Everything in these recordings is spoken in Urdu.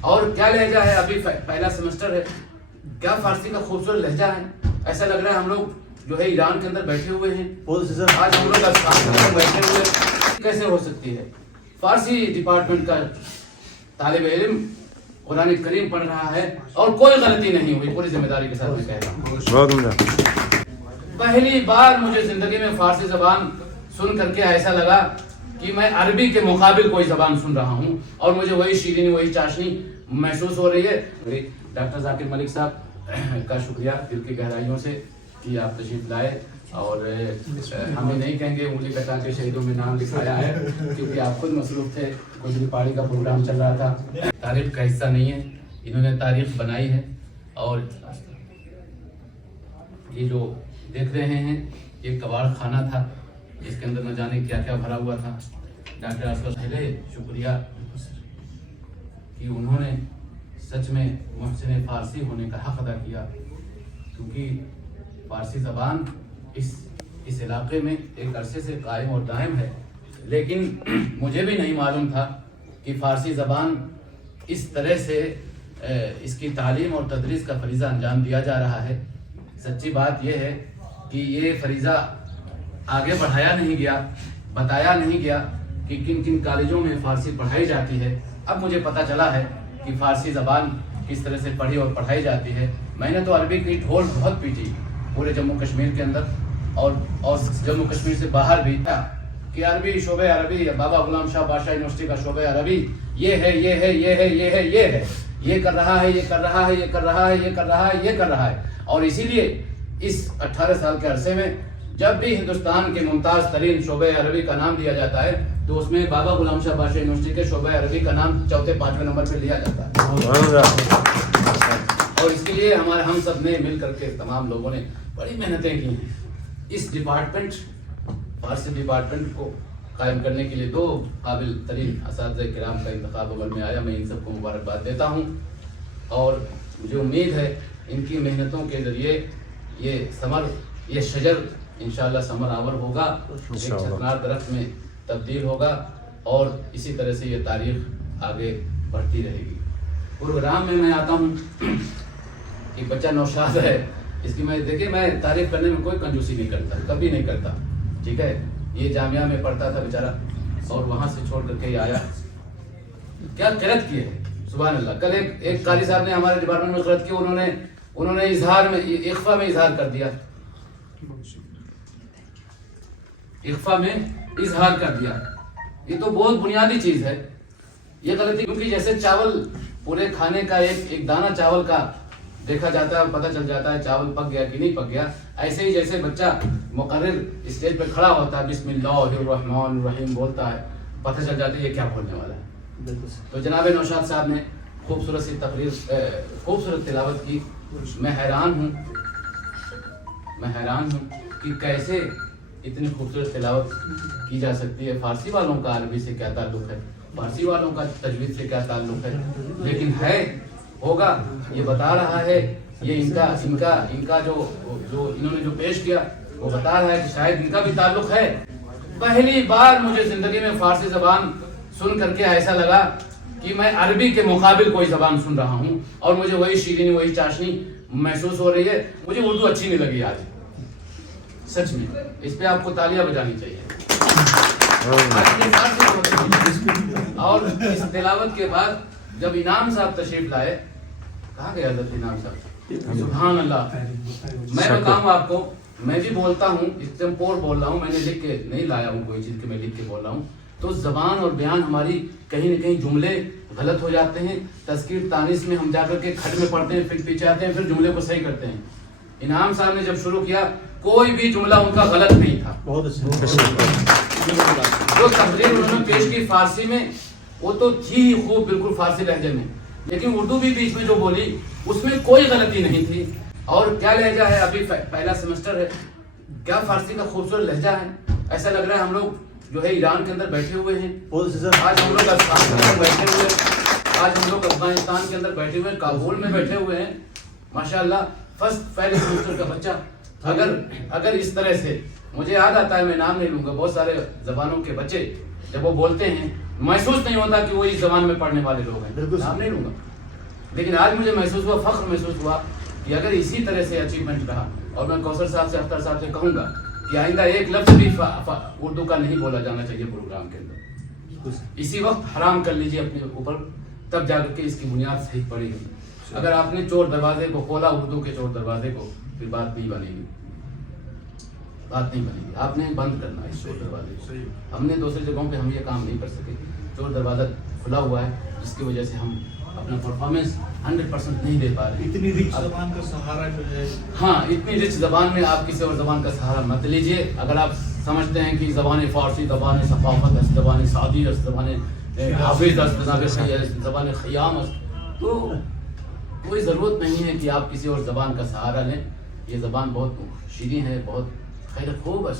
اور کیا لہجہ ہے, ابھی پہلا سیمسٹر ہے, کیا فارسی کا خوبصورت لہجہ ہے. ایسا لگ رہا ہے ہم لوگ جو ہے ایران کے اندر بیٹھے ہوئے ہیں. آج ہم لوگ افغانستان کے اندر بیٹھے ہوئے ہیں. کیسے ہو سکتی ہے؟ فارسی ڈپارٹمنٹ کا طالب علم قرآن کریم پڑھ رہا ہے اور کوئی غلطی نہیں ہوئی, پوری ذمہ داری کے ساتھ میں کہہ رہا ہوں. پہلی بار مجھے زندگی میں فارسی زبان سن کر کے ایسا لگا کہ میں عربی کے مقابل کوئی زبان سن رہا ہوں, اور مجھے وہی شیرینی وہی چاشنی محسوس ہو رہی ہے. ڈاکٹر ذاکر ملک صاحب کا شکریہ دل کی گہرائیوں سے کہ آپ تشریف لائے, اور ہمیں نہیں کہیں گے انگلی کٹا کے شہیدوں میں نام لکھایا ہے, کیونکہ آپ خود مصروف تھے, گجری پہاڑی کا پروگرام چل رہا تھا. تاریخ کا حصہ نہیں ہے, انہوں نے تاریخ بنائی ہے. اور یہ جو دیکھ رہے ہیں یہ کباڑ خانہ تھا, اس کے اندر نہ جانے کیا کیا بھرا ہوا تھا. ڈاکٹر اسد پہلے شکریہ کہ انہوں نے سچ میں محسن فارسی ہونے کا حق ادا کیا, کیونکہ فارسی زبان اس علاقے میں ایک عرصے سے قائم اور دائم ہے. لیکن مجھے بھی نہیں معلوم تھا کہ فارسی زبان اس طرح سے اس کی تعلیم اور تدریس کا فریضہ انجام دیا جا رہا ہے. سچی بات یہ ہے کہ یہ فریضہ آگے بڑھایا نہیں گیا, بتایا نہیں گیا کہ کن کن کالجوں میں فارسی پڑھائی جاتی ہے. اب مجھے پتہ چلا ہے کہ فارسی زبان کس طرح سے پڑھی اور پڑھائی جاتی ہے. میں نے تو عربی کی ڈھول بہت پیٹی پورے جموں کشمیر کے اندر, اور جموں کشمیر سے باہر بھی تھا کہ عربی شعبہ عربی, بابا غلام شاہ بادشاہ یونیورسٹی کا شعبہ عربی یہ ہے, یہ ہے, یہ ہے, یہ ہے, یہ ہے, یہ کر رہا ہے, یہ کر رہا ہے, یہ کر رہا ہے, یہ کر رہا ہے, یہ کر رہا ہے. اور اسی لیے اس 18 سال کے عرصے میں جب بھی ہندوستان کے ممتاز ترین شعبہ عربی کا نام لیا جاتا ہے تو اس میں بابا غلام شاہ بادشاہ یونیورسٹی کے شعبہ عربی کا نام 4-5 نمبر پہ لیا جاتا ہے. اور اس کے لیے ہم سب نے مل کر کے تمام لوگوں نے بڑی محنتیں کی ہیں. اس ڈپارٹمنٹ فارسی ڈپارٹمنٹ کو قائم کرنے کے لیے 2 قابل ترین اساتذہ کرام کا انتخاب عمل میں آیا. میں ان سب کو مبارکباد دیتا ہوں, اور مجھے امید ہے ان کی محنتوں کے ذریعے یہ شجر انشاءاللہ ثمر آور ہوگا, ایک چھتنار درخت میں تبدیل ہوگا, اور اسی طرح سے یہ تاریخ آگے بڑھتی رہے گی. پروگرام میں آتا ہوں, ایک بچہ نوشاد ہے, اس کی میں دیکھیں میں تعریف کرنے میں کوئی کنجوسی نہیں کرتا, کبھی نہیں کرتا, ٹھیک ہے. یہ جامعہ میں پڑھتا تھا بیچارہ, اور وہاں سے چھوڑ کر کے یہ آیا. کیا قرت کی ہے, سبحان اللہ. کل ایک قاری صاحب نے ہمارے ڈپارٹمنٹ میں قرت کی, انہوں نے اظہار میں اخفا میں اظہار کر دیا, اخفا میں اظہار کر دیا. یہ تو بہت بنیادی چیز ہے یہ غلطی, کیونکہ جیسے چاول پورے کھانے کا ایک دانہ چاول کا دیکھا جاتا ہے اور پتہ چل جاتا ہے چاول پک گیا کہ نہیں پک گیا, ایسے ہی جیسے بچہ مقرر اسٹیج پہ کھڑا ہوتا ہے بسم اللہ الرحمن الرحیم بولتا ہے, پتہ چل جاتا ہے یہ کیا بولنے والا ہے. تو جناب نوشاد صاحب نے خوبصورت سی تقریر, خوبصورت تلاوت کی. میں حیران ہوں کہ کیسے اتنی خوبصورت تلاوت کی جا سکتی ہے. فارسی والوں کا عربی سے کیا تعلق ہے, فارسی والوں کا تجوید سے کیا تعلق ہے, لیکن ہے, ہوگا, یہ بتا رہا ہے. یہ ان کا جو انہوں نے جو پیش کیا وہ بتا رہا ہے کہ شاید ان کا بھی تعلق ہے. پہلی بار مجھے زندگی میں فارسی زبان سن کر کے ایسا لگا کہ میں عربی کے مقابل کوئی زبان سن رہا ہوں, اور مجھے وہی شیرینی وہی چاشنی محسوس ہو رہی ہے. مجھے اردو اچھی نہیں لگی آج, سچ میں. اس پہ آپ کو تالیاں بجانی چاہیے. اور اس تلاوت کے بعد جب انعام صاحب تشریف لائے, کہاں گئے حضرت انعام صاحب, سبحان اللہ. میں بتاؤں آپ کو, میں بھی بولتا ہوں, ایکسٹمپور بول رہا ہوں, میں نے لکھ کے نہیں لایا ہوں کوئی چیز کہ میں لکھ کے بول رہا ہوں. تو زبان اور بیان ہماری کہیں نہ کہیں جملے غلط ہو جاتے ہیں. تذکیر تانیث میں ہم جا کر کے کھٹ میں پڑھتے ہیں, پھر پیچھے آتے ہیں, پھر جملے کو صحیح کرتے ہیں. انعام صاحب نے جب شروع کیا کوئی بھی جملہ ان کا غلط نہیں تھا. بہت اچھا. جو تقریر انہوں نے پیش کی فارسی میں وہ تو تھی ہی خوب, بالکل فارسی لہجے میں, لیکن اردو بھی بیچ میں جو بولی اس میں کوئی غلطی نہیں تھی. اور کیا لہجہ ہے, ابھی پہلا سیمسٹر ہے, کیا فارسی کا خوبصورت لہجہ ہے. ایسا لگ رہا ہے ہم لوگ جو ہے ایران کے اندر بیٹھے ہوئے ہیں. آج ہم لوگ افغانستان کے اندر بیٹھے ہوئے, کابل میں بیٹھے ہوئے ہیں. ماشاءاللہ پہلے سیمسٹر کا بچہ اگر اس طرح سے, مجھے یاد آتا ہے, میں نام نہیں لوں گا, بہت سارے زبانوں کے بچے جب وہ بولتے ہیں محسوس نہیں ہوتا کہ وہ اس زبان میں پڑھنے والے لوگ ہیں. نام نہیں لوں گا, لیکن آج مجھے محسوس ہوا, فخر محسوس ہوا کہ اگر اسی طرح سے اچیومنٹ رہا, اور میں کوثر صاحب سے, اختر صاحب سے کہوں گا کہ آئندہ ایک لفظ بھی اردو کا نہیں بولا جانا چاہیے پروگرام کے اندر. اسی وقت حرام کر لیجیے اپنے اوپر, تب جا کر کے اس کی بنیاد صحیح پڑے گی. اگر آپ نے چور دروازے کو کھولا, اردو کے چور دروازے کو, پھر بات نہیں بنے گی, بات نہیں بنے گی. آپ نے بند کرنا ہے اس چور دروازے کو. ہم نے دوسری جگہوں پہ ہم یہ کام نہیں کر سکے. چور دروازہ کھلا ہوا ہے, جس کی وجہ سے ہم اپنا پرفارمنس 100% نہیں دے پا رہے. اتنی رچ زبان کا سہارا جو ہے, ہاں, اتنی رچ زبان میں آپ کسی اور زبان کا سہارا مت لیجیے. اگر آپ سمجھتے ہیں کہ زبان فارسی زبان ثقافت ہے, زبان سعدی ہے, زبان حافظ ہے, زبان خیام ہے, تو کوئی ضرورت نہیں ہے کہ آپ کسی اور زبان کا سہارا لیں. یہ زبان بہت شیریں ہے, بہت خیر خوب ہے,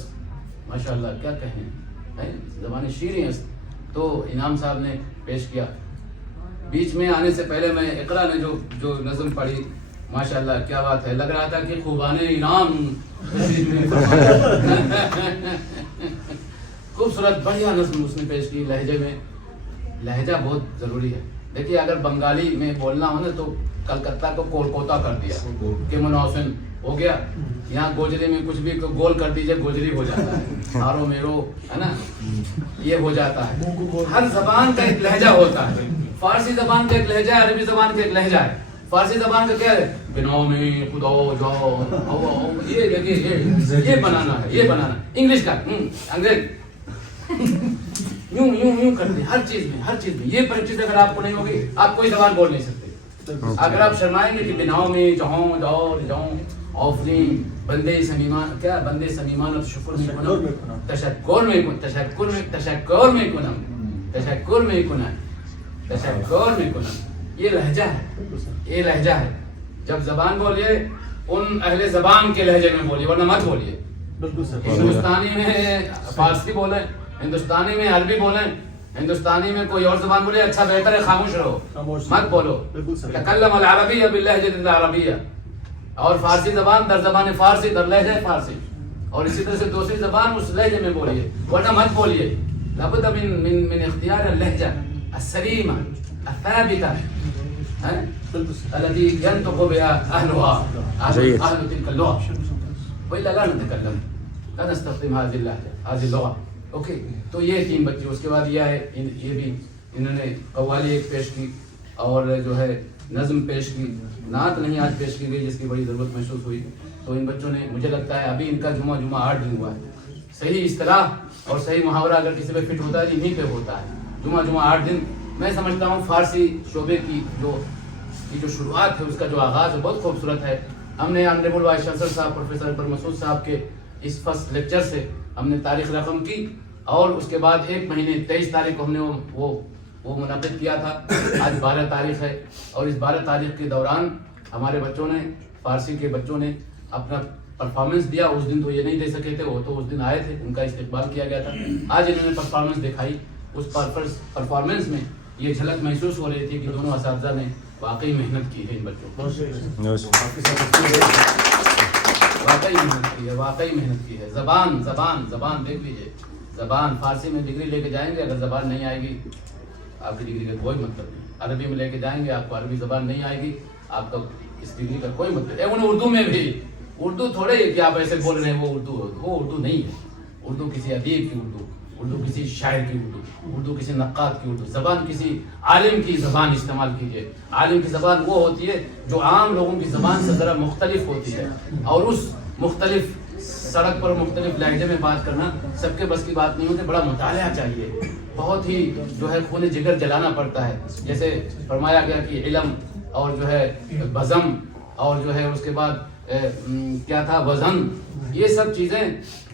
ماشاء اللہ, کیا کہیں, زبان شیریں ہے. تو انعام صاحب نے پیش کیا. بیچ میں آنے سے پہلے میں اقرا نے جو نظم پڑھی, ماشاء اللہ کیا بات ہے, لگ رہا تھا کہ خوبان انعام خوبصورت بڑھیا نظم اس نے پیش کی لہجے میں. لہجہ بہت ضروری ہے. دیکھیے, اگر بنگالی میں بولنا ہو نا تو کلکتہ کو کولکوتا کر دیا کہ منوسن ہو گیا. یہاں گوجری میں کچھ بھی گول کر دیجئے, گوجری ہو جاتا ہے, ہارو میرو ہے نا, یہ ہو جاتا ہے. ہر زبان کا ایک لہجہ ہوتا ہے. فارسی زبان کا ایک لہجہ ہے, عربی زبان کا ایک لہجہ ہے. فارسی زبان کا کیا ہے, بناؤ میں خدا جاؤ, یہ دیکھیے یہ بنانا ہے, یہ بنانا. انگلش کا انگریز یوں یوں یوں کرتے ہر چیز میں, ہر چیز میں. یہ پریکٹس اگر آپ کو نہیں ہوگی, آپ کوئی زبان بول نہیں سکتے. اگر آپ شرمائیں گے کہ بناؤ میں جاؤں جاؤ جاؤں, آفرین بندے سمیمان, کیا بندے سمیمان اور شکر میں کنم, تشکر میں کن, تشکر میں, تشکر میں کنم, تشکر میں کنم, تشکر میں کنم. یہ لہجہ ہے, یہ لہجہ ہے. جب زبان بولیے ان اہل زبان کے لہجے میں بولیے, ورنہ مت بولیے. ہندوستانی میں فارسی بولیں, ہندوستانی میں عربی بولیں, ہندوستانی میں کوئی اور زبان بولے, اچھا بہتر ہے خاموش رہو, مت بولو. تکلم العربیہ باللہجۃ العربیہ. اور فارسی زبان در زبان فارسی, در لہجہ فارسی, اور اسی طرح سے دوسری زبان اس لہجے میں بولیے, ورنہ مت بولیے. لابد من اختیار اللہجہ السلیمہ الثابتہ التي ينطق بها اهلها, اهل تلك اللغة, والا لا نتكلم, لا نستخدم هذه اللهجة, هذه اللغة. اوکے, تو یہ تین بچے. اس کے بعد یہ ہے, یہ بھی انہوں نے قوالی ایک پیش کی, اور جو ہے نظم پیش کی. نعت نہیں آج پیش کی گئی, جس کی بڑی ضرورت محسوس ہوئی. تو ان بچوں نے, مجھے لگتا ہے ابھی ان کا جمعہ 8 دن ہوا ہے. صحیح اصطلاح اور صحیح محاورہ اگر کسی پہ فٹ ہوتا ہے, انہیں پہ ہوتا ہے. جمعہ 8 دن. میں سمجھتا ہوں فارسی شعبے کی جو شروعات ہے, اس کا جو آغاز ہے, بہت خوبصورت ہے. ہم نے آنریبل وائس چانسلر صاحب پروفیسر اکبر مسعود صاحب کے اس فرسٹ لیکچر سے ہم نے تاریخ رقم کی, اور اس کے بعد ایک مہینے 23 تاریخ کو ہم نے وہ منعقد کیا تھا. آج 12 تاریخ ہے, اور اس 12 تاریخ کے دوران ہمارے بچوں نے, فارسی کے بچوں نے اپنا پرفارمنس دیا. اس دن تو یہ نہیں دے سکے تھے, وہ تو اس دن آئے تھے, ان کا استقبال کیا گیا تھا. آج انہوں نے پرفارمنس دکھائی. اس پرفارمنس میں یہ جھلک محسوس ہو رہی تھی کہ دونوں اساتذہ نے واقعی محنت کی ہے. ان بچوں کو واقعی محنت کی ہے, واقعی محنت کی ہے. زبان زبان زبان دیکھ لیجیے, زبان فارسی میں ڈگری لے کے جائیں گے, اگر زبان نہیں آئے گی آپ کی ڈگری کا کوئی مطلب نہیں. عربی میں لے کے جائیں گے, آپ کو عربی زبان نہیں آئے گی, آپ کا اس ڈگری کا کوئی مطلب نہیں. اردو میں بھی, اردو تھوڑے ہے کہ آپ ایسے بول رہے ہیں وہ اردو نہیں ہے. اردو کسی ادیب کی اردو, اردو کسی شاعر کی اردو, اردو کسی نقاد کی اردو. زبان کسی عالم کی زبان استعمال کیجیے. عالم کی زبان وہ ہوتی ہے جو عام لوگوں کی زبان سے ذرا مختلف ہوتی ہے, اور اس مختلف سڑک پر مختلف لہجے میں بات کرنا سب کے بس کی بات نہیں ہوتی. بڑا مطالعہ چاہیے, بہت ہی جو ہے خون جگر جلانا پڑتا ہے. جیسے فرمایا گیا کہ علم اور جو ہے بزم, اور جو ہے اس کے بعد کیا تھا, وزن. یہ سب چیزیں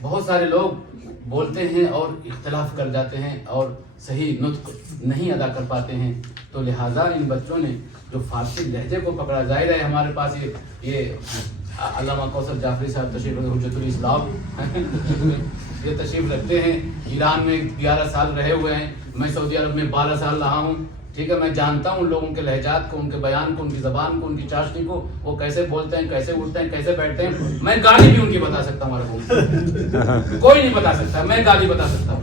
بہت سارے لوگ بولتے ہیں اور اختلاف کر جاتے ہیں, اور صحیح نطق نہیں ادا کر پاتے ہیں. تو لہٰذا ان بچوں نے جو فارسی لہجے کو پکڑا, ظاہر ہے ہمارے پاس یہ علامہ کوثر جعفری صاحب تشریف حجت الاسلام یہ تشریف رکھتے ہیں. ایران میں 11 سال رہے ہوئے ہیں, میں سعودی عرب میں 12 سال رہا ہوں. ٹھیک ہے, میں جانتا ہوں لوگوں کے لہجات کو, ان کے بیان کو, ان کی زبان کو, ان کی چاشنی کو, وہ کیسے بولتے ہیں, کیسے اٹھتے ہیں, کیسے بیٹھتے ہیں. میں گالی بھی ان کی بتا سکتا ہوں, ہمارے کو کوئی نہیں بتا سکتا, میں گالی بتا سکتا ہوں.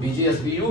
BGSBU